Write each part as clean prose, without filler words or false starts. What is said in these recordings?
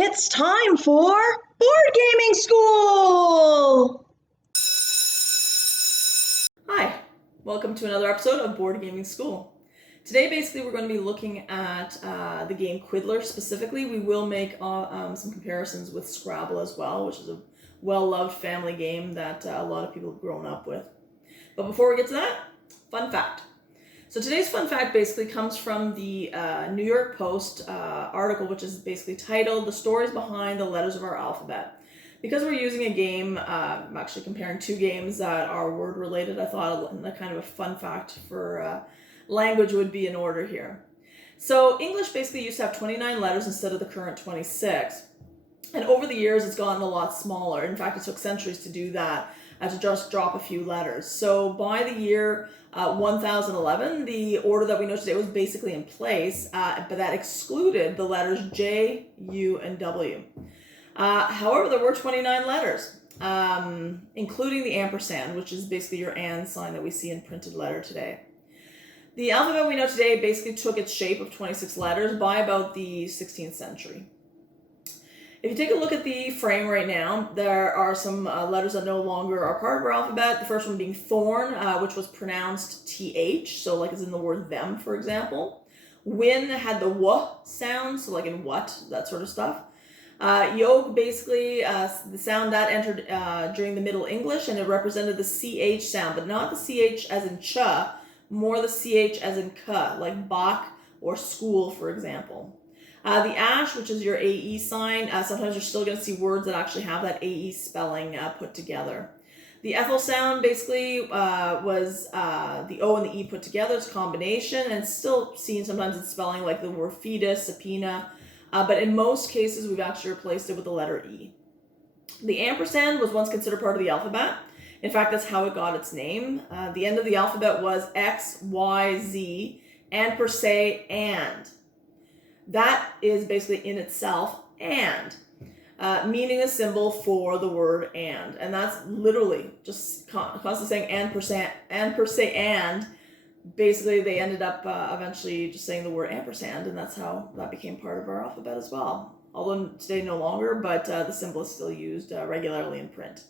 It's time for Board Gaming School! Hi, welcome to another episode of Board Gaming School. Today, basically, we're going to be looking at the game Quiddler specifically. We will make some comparisons with Scrabble as well, which is a well-loved family game that a lot of people have grown up with. But before we get to that, fun fact. So today's fun fact basically comes from the New York Post article, which is basically titled "The Stories Behind the Letters of Our Alphabet." Because we're using a game, I'm actually comparing two games that are word related, I thought a kind of a fun fact for language would be in order here. So English basically used to have 29 letters instead of the current 26. And over the years, it's gotten a lot smaller. In fact, it took centuries to do that, to just drop a few letters. So by the year 1011, the order that we know today was basically in place, but that excluded the letters J, U, and W. However, there were 29 letters, including the ampersand, which is basically your and sign that we see in printed letter today. The alphabet we know today basically took its shape of 26 letters by about the 16th century. If you take a look at the frame right now, there are some letters that no longer are part of our alphabet. The first one being thorn, which was pronounced TH, so like as in the word them, for example. Win had the W sound, so like in what, that sort of stuff. Yog, basically, the sound that entered during the Middle English, and it represented the CH sound, but not the CH as in ch, more the CH as in k, like Bach or school, for example. The ash, which is your AE sign, sometimes you're still going to see words that actually have that AE spelling put together. The Ethel sound basically was the O and the E put together. It's a combination, and it's still seen sometimes in spelling like the word fetus, subpoena, but in most cases we've actually replaced it with the letter E. The ampersand was once considered part of the alphabet. In fact, that's how it got its name. The end of the alphabet was X, Y, Z, and per se, and. That is basically in itself and, meaning a symbol for the word and that's literally just constantly saying and per se and. Basically, they ended up eventually just saying the word ampersand, and that's how that became part of our alphabet as well. Although today no longer, but the symbol is still used regularly in print.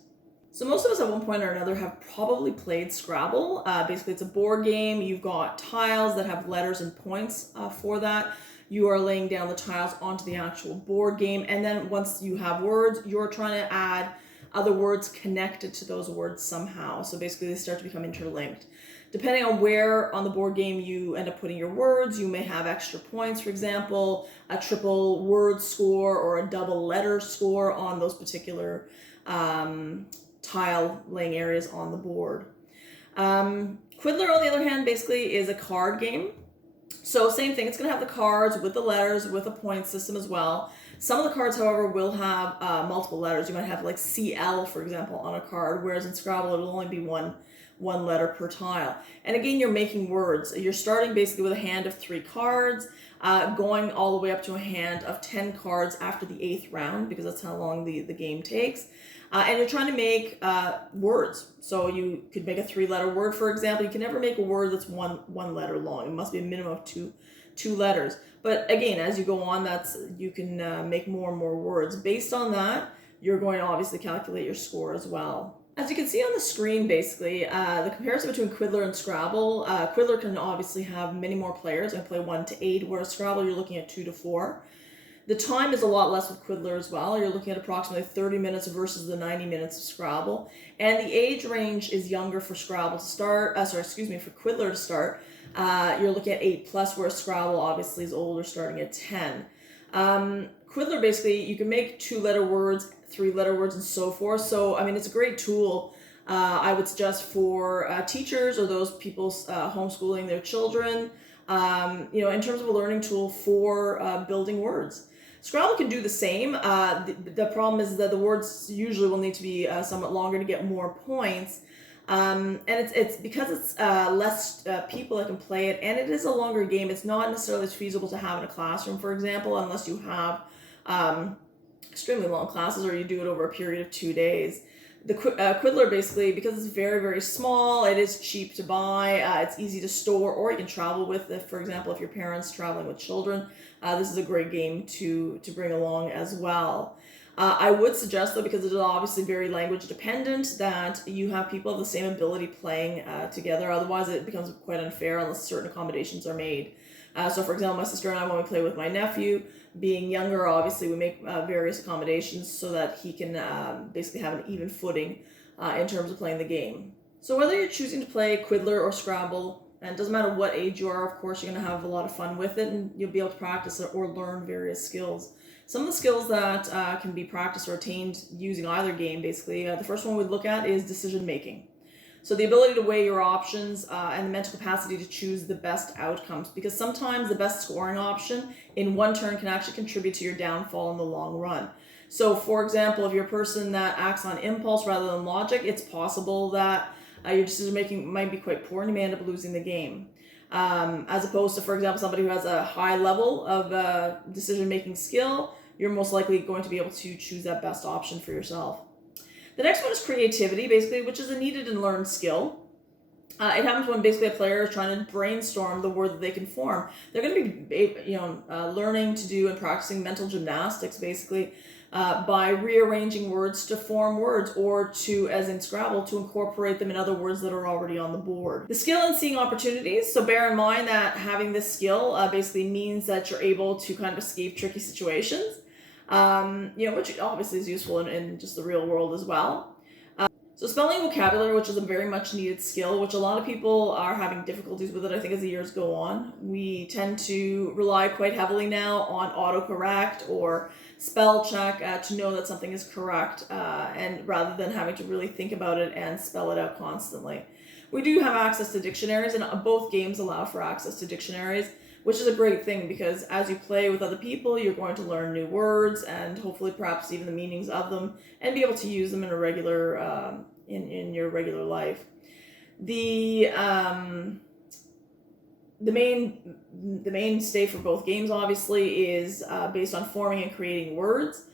So most of us at one point or another have probably played Scrabble. Basically, it's a board game. You've got tiles that have letters and points for that. You are laying down the tiles onto the actual board game, and then once you have words, you're trying to add other words connected to those words somehow. So basically, they start to become interlinked. Depending on where on the board game you end up putting your words, you may have extra points, for example, a triple word score or a double letter score on those particular tile laying areas on the board. Quiddler, on the other hand, basically is a card game. So same thing, it's going to have the cards with the letters, with a point system as well. Some of the cards, however, will have multiple letters. You might have like CL, for example, on a card, whereas in Scrabble it will only be one letter per tile. And again, you're making words. You're starting basically with a hand of 3 cards, going all the way up to a hand of 10 cards after the 8th round, because that's how long the game takes. And you're trying to make words. So you could make a 3-letter word, for example. You can never make a word that's one letter long. It must be a minimum of two letters. But again, as you go on, you can make more and more words. Based on that, you're going to obviously calculate your score as well. As you can see on the screen, basically, the comparison between Quiddler and Scrabble, Quiddler can obviously have many more players. I play 1 to 8, whereas Scrabble, you're looking at 2 to 4. The time is a lot less with Quiddler as well. You're looking at approximately 30 minutes versus the 90 minutes of Scrabble. And the age range is younger for Scrabble to start, for Quiddler to start. You're looking at 8+, whereas Scrabble obviously is older, starting at 10. Quiddler, basically, you can make 2-letter words, 3-letter words, and so forth. So, I mean, it's a great tool, I would suggest, for teachers or those people homeschooling their children, in terms of a learning tool for building words. Scrabble can do the same. The problem is that the words usually will need to be somewhat longer to get more points. And it's because it's less people that can play it, and it is a longer game. It's not necessarily as feasible to have in a classroom, for example, unless you have extremely long classes or you do it over a period of 2 days. The Quiddler, basically, because it's very, very small, it is cheap to buy, it's easy to store, or you can travel with. If, for example, if your parents traveling with children, this is a great game to bring along as well. I would suggest, though, because it is obviously very language dependent, that you have people of the same ability playing together. Otherwise, it becomes quite unfair unless certain accommodations are made. So, for example, my sister and I, when we play with my nephew, being younger, obviously we make various accommodations so that he can basically have an even footing in terms of playing the game. So whether you're choosing to play Quiddler or Scrabble, and it doesn't matter what age you are, of course, you're going to have a lot of fun with it, and you'll be able to practice or learn various skills. Some of the skills that can be practiced or attained using either game, basically, the first one we'd look at is decision making. So the ability to weigh your options and the mental capacity to choose the best outcomes, because sometimes the best scoring option in one turn can actually contribute to your downfall in the long run. So, for example, if you're a person that acts on impulse rather than logic, it's possible that your decision making might be quite poor and you may end up losing the game. As opposed to, for example, somebody who has a high level of decision making skill, you're most likely going to be able to choose that best option for yourself. The next one is creativity, basically, which is a needed and learned skill. It happens when basically a player is trying to brainstorm the word that they can form. They're going to be, learning to do and practicing mental gymnastics, basically, by rearranging words to form words, or to, as in Scrabble, to incorporate them in other words that are already on the board. The skill in seeing opportunities. So bear in mind that having this skill basically means that you're able to kind of escape tricky situations. Which obviously is useful in just the real world as well. So spelling vocabulary, which is a very much needed skill, which a lot of people are having difficulties with it, I think, as the years go on. We tend to rely quite heavily now on autocorrect or spell check to know that something is correct, and rather than having to really think about it and spell it out constantly. We do have access to dictionaries, and both games allow for access to dictionaries, which is a great thing, because as you play with other people, you're going to learn new words and hopefully perhaps even the meanings of them, and be able to use them in a regular in your regular life. The mainstay for both games obviously is based on forming and creating words.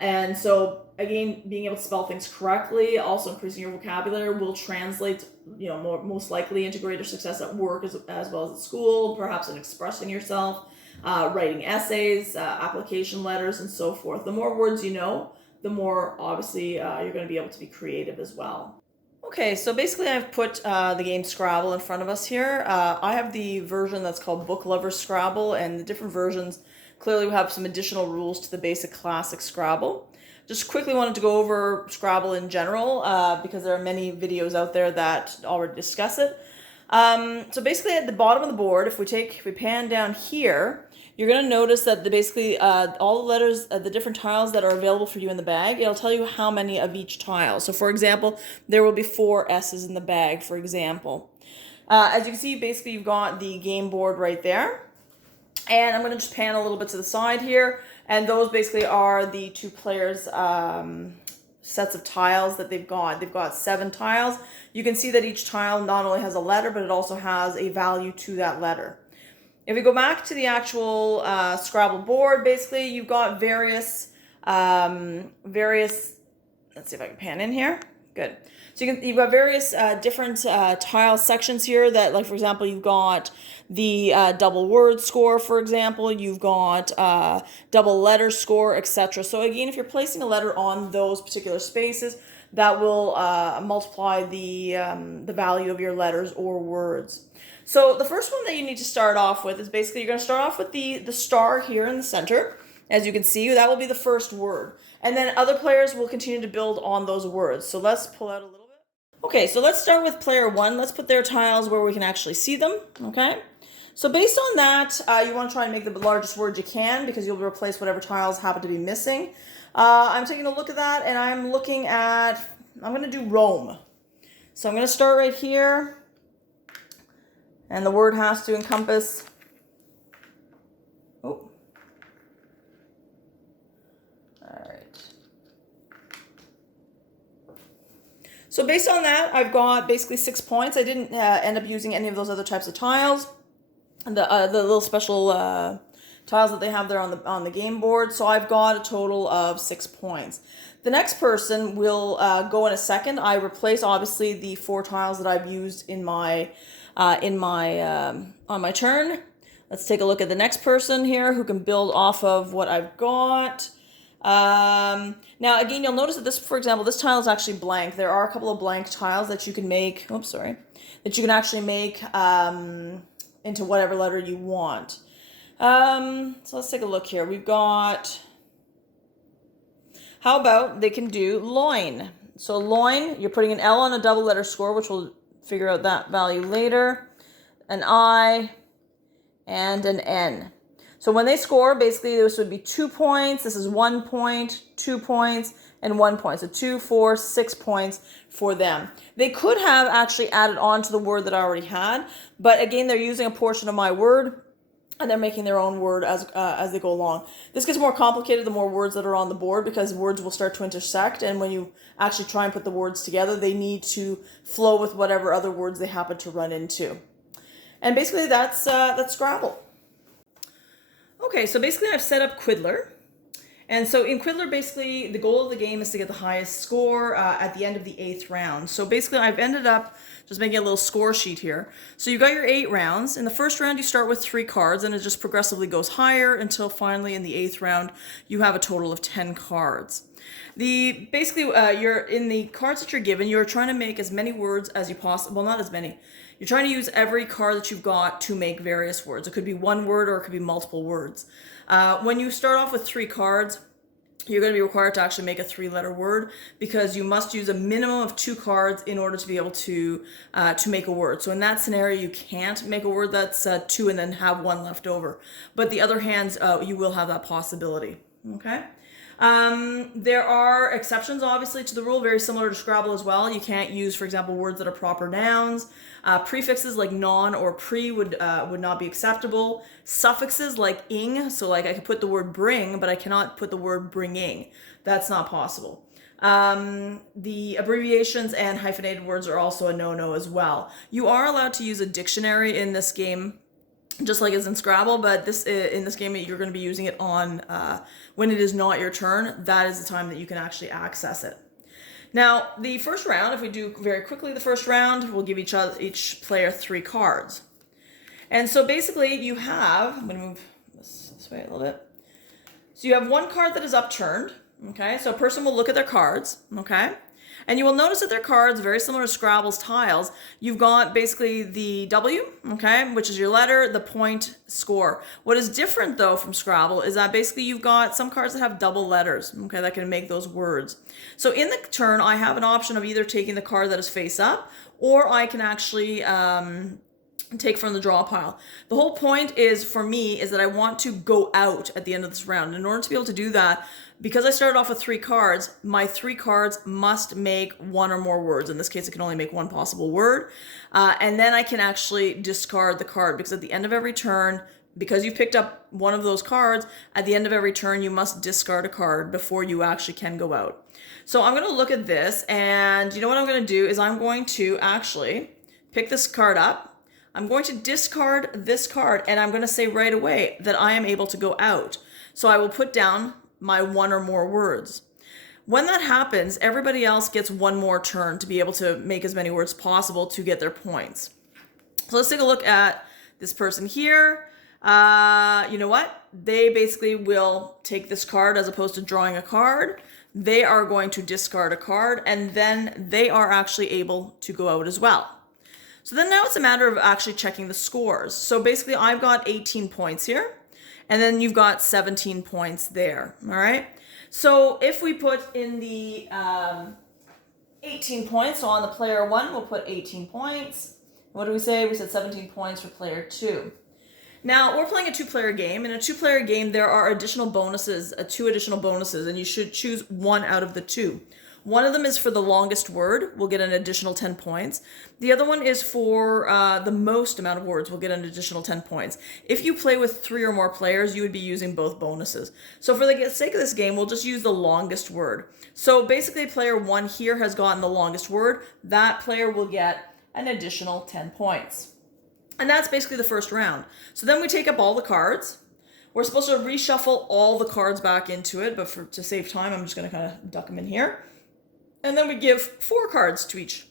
And so, again, being able to spell things correctly, also increasing your vocabulary, will translate, most likely into greater success at work as well as at school, perhaps in expressing yourself, writing essays, application letters, and so forth. The more words you know, the more, obviously, you're going to be able to be creative as well. Okay, so basically I've put the game Scrabble in front of us here. I have the version that's called Book Lovers Scrabble, and the different versions clearly have some additional rules to the basic classic Scrabble. Just quickly wanted to go over Scrabble in general, because there are many videos out there that already discuss it. So basically at the bottom of the board, if we pan down here, you're going to notice that basically all the letters, the different tiles that are available for you in the bag, it'll tell you how many of each tile. So for example, there will be 4 S's in the bag, for example. As you can see, basically you've got the game board right there. And I'm going to just pan a little bit to the side here. And those basically are the 2 players' sets of tiles that they've got. They've got 7 tiles. You can see that each tile not only has a letter, but it also has a value to that letter. If we go back to the actual Scrabble board, basically you've got various, let's see if I can pan in here. Good. So you've got various different tile sections here that, like, for example, you've got the double word score, for example, you've got double letter score, etc. So again, if you're placing a letter on those particular spaces, that will multiply the value of your letters or words. So the first one that you need to start off with is basically you're going to start off with the star here in the center. As you can see, that will be the first word. And then other players will continue to build on those words. So let's pull out a little bit. Okay, so let's start with player 1. Let's put their tiles where we can actually see them, okay? So based on that, you want to try and make the largest word you can, because you'll replace whatever tiles happen to be missing. I'm taking a look at that, and I'm going to do Rome. So I'm going to start right here. And the word has to encompass, all right. So based on that, I've got basically 6 points. I didn't end up using any of those other types of tiles. The little special tiles that they have there on the game board. So I've got a total of 6 points. The next person will go in a second. I replace obviously the 4 tiles that I've used on my turn. Let's take a look at the next person here who can build off of what I've got. Now again, you'll notice that this, for example, this tile is actually blank. There are a couple of blank tiles that you can make. Oops, sorry. That you can actually make into whatever letter you want. So let's take a look here. We've got. How about they can do loin? So loin, you're putting an L on a double letter score, which we'll figure out that value later. An I and an N. So when they score, basically this would be 2 points. This is 1 point, 2 points, and 1 point. So 2, 4, 6 points for them. They could have actually added on to the word that I already had, but again, they're using a portion of my word, and they're making their own word as they go along. This gets more complicated the more words that are on the board, because words will start to intersect, and when you actually try and put the words together, they need to flow with whatever other words they happen to run into. And basically that's Scrabble. Okay, so basically I've set up Quiddler. And so in Quiddler, basically the goal of the game is to get the highest score at the end of the 8th round. So basically I've ended up just making a little score sheet here. So you got your 8 rounds. In the first round you start with 3 cards, and it just progressively goes higher until finally in the 8th round you have a total of 10 cards. You're in the cards that you're given, you're trying to make as many words as you possibly, well, not as many. You're trying to use every card that you've got to make various words. It could be 1 word or it could be multiple words. When you start off with 3 cards, you're going to be required to actually make a 3-letter word, because you must use a minimum of 2 cards in order to be able to make a word. So in that scenario, you can't make a word that's 2 and then have 1 left over. But the other hands, you will have that possibility. Okay. There are exceptions, obviously, to the rule, very similar to Scrabble as well. You can't use, for example, words that are proper nouns. Prefixes like non or pre would not be acceptable. Suffixes like ing, so like I could put the word bring, but I cannot put the word bringing. That's not possible. The abbreviations and hyphenated words are also a no-no as well. You are allowed to use a dictionary in this game, just like as in Scrabble, but in this game you're going to be using it on when it is not your turn. That is the time that you can actually access it. Now, the first round, if we do very quickly the first round, we'll give each player 3 cards. And so basically you have, I'm going to move this way a little bit. So you have 1 card that is upturned, okay? So a person will look at their cards, okay? And you will notice that their cards, very similar to Scrabble's tiles, you've got basically the W, okay, which is your letter, the point, score. What is different, though, from Scrabble is that basically you've got some cards that have double letters, okay, that can make those words. So in the turn, I have an option of either taking the card that is face up, or I can actually take from the draw pile. The whole point is, for me, is that I want to go out at the end of this round. In order to be able to do that, because I started off with 3 cards, my 3 cards must make 1 or more words. In this case, it can only make 1 possible word. And then I can actually discard the card, because at the end of every turn, because you picked up one of those cards, at the end of every turn, you must discard a card before you actually can go out. So I'm going to look at this, and you know what I'm going to do is I'm going to actually pick this card up. I'm going to discard this card, and I'm going to say right away that I am able to go out. So I will put down my 1 or more words. When that happens, everybody else gets 1 more turn to be able to make as many words as possible to get their points. So let's take a look at this person here. You know what? They basically will take this card as opposed to drawing a card. They are going to discard a card, and then they are actually able to go out as well. So then now it's a matter of actually checking the scores. So basically I've got 18 points here, and then you've got 17 points there, all right? So if we put in the 18 points, so on the player 1, we'll put 18 points. What do we say? We said 17 points for player 2. Now, we're playing a 2-player game. In a 2-player game, there are additional bonuses, 2 additional bonuses, and you should choose 1 out of the 2. One of them is for the longest word. We'll get an additional 10 points. The other one is for the most amount of words. We'll get an additional 10 points. If you play with 3 or more players, you would be using both bonuses. So for the sake of this game, we'll just use the longest word. So basically, player 1 here has gotten the longest word. That player will get an additional 10 points. And that's basically the first round. So then we take up all the cards. We're supposed to reshuffle all the cards back into it, but to save time, I'm just going to kind of duck them in here. And then we give 4 cards to each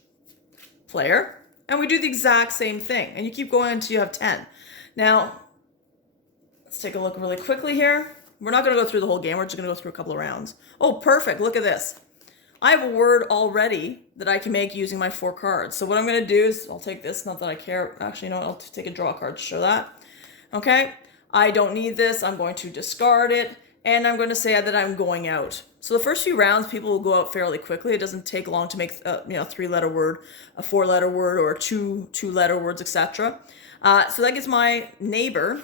player, and we do the exact same thing. And you keep going until you have 10. Now, let's take a look really quickly here. We're not going to go through the whole game. We're just going to go through a couple of rounds. Oh, perfect. Look at this. I have a word already that I can make using my 4 cards. So what I'm going to do is I'll take this. Not that I care. Actually, you know what? I'll take a draw card to show that. Okay. I don't need this. I'm going to discard it. And I'm going to say that I'm going out. So the first few rounds, people will go out fairly quickly. It doesn't take long to make a 3-letter word, a 4-letter word, or 2-letter words, etc. So that gives my neighbor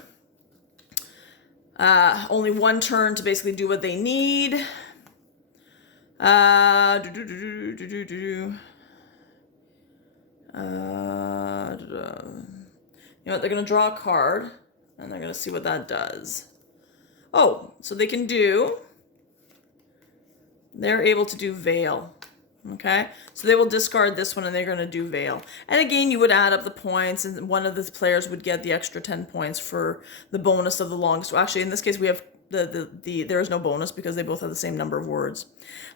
only 1 turn to basically do what they need. You know what? They're going to draw a card, and they're going to see what that does. Oh, so they can do... They're able to do Veil. Okay, so they will discard this one and they're going to do Veil. And again, you would add up the points, and one of the players would get the extra 10 points for the bonus of the longest. Well, actually, in this case, we have there is no bonus because they both have the same number of words.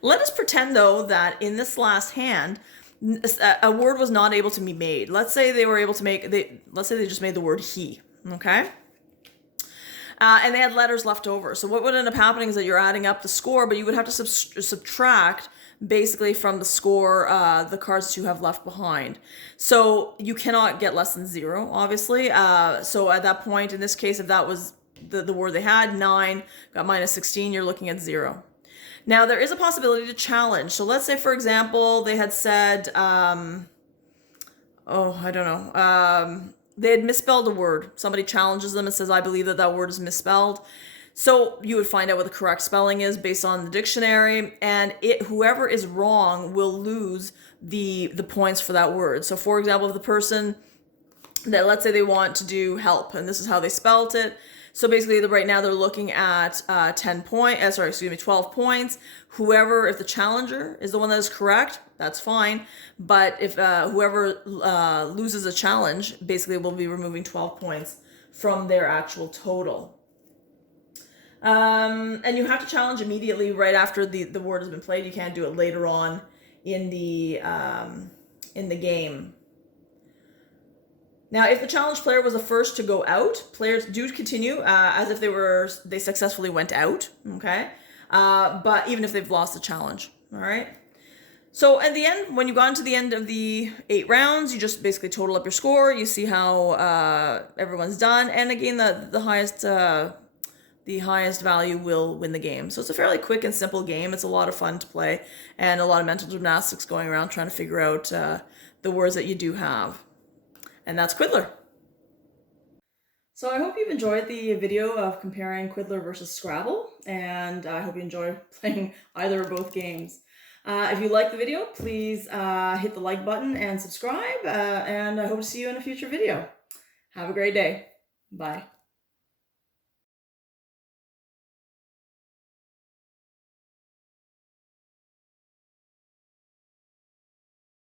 Let us pretend, though, that in this last hand, a word was not able to be made. Let's say they were able to make, let's say they just made the word he. Okay. And they had letters left over. So what would end up happening is that you're adding up the score, but you would have to subtract basically from the score the cards that you have left behind. So you cannot get less than 0, obviously. So at that point, in this case, if that was the word they had, 9 got minus 16, you're looking at 0. Now, there is a possibility to challenge. So let's say, for example, they had said, I don't know, they had misspelled a word. Somebody challenges them and says, I believe that word is misspelled. So you would find out what the correct spelling is based on the dictionary, and whoever is wrong will lose the points for that word. So for example, if the person that, let's say they want to do help, and this is how they spelled it. So basically, right now they're looking at 12 points. If the challenger is the one that is correct, that's fine. But if whoever loses a challenge, basically will be removing 12 points from their actual total. And you have to challenge immediately right after the word has been played. You can't do it later on in the game. Now, if the challenge player was the first to go out, players do continue as if they successfully went out, okay? But even if they've lost the challenge, all right? So at the end, when you've gotten to the end of the 8 rounds, you just basically total up your score. You see how everyone's done, and again, the highest value will win the game. So it's a fairly quick and simple game. It's a lot of fun to play, and a lot of mental gymnastics going around trying to figure out the words that you do have. And that's Quiddler. So I hope you've enjoyed the video of comparing Quiddler versus Scrabble, and I hope you enjoy playing either or both games. If you like the video, please hit the like button and subscribe, and I hope to see you in a future video. Have a great day. Bye.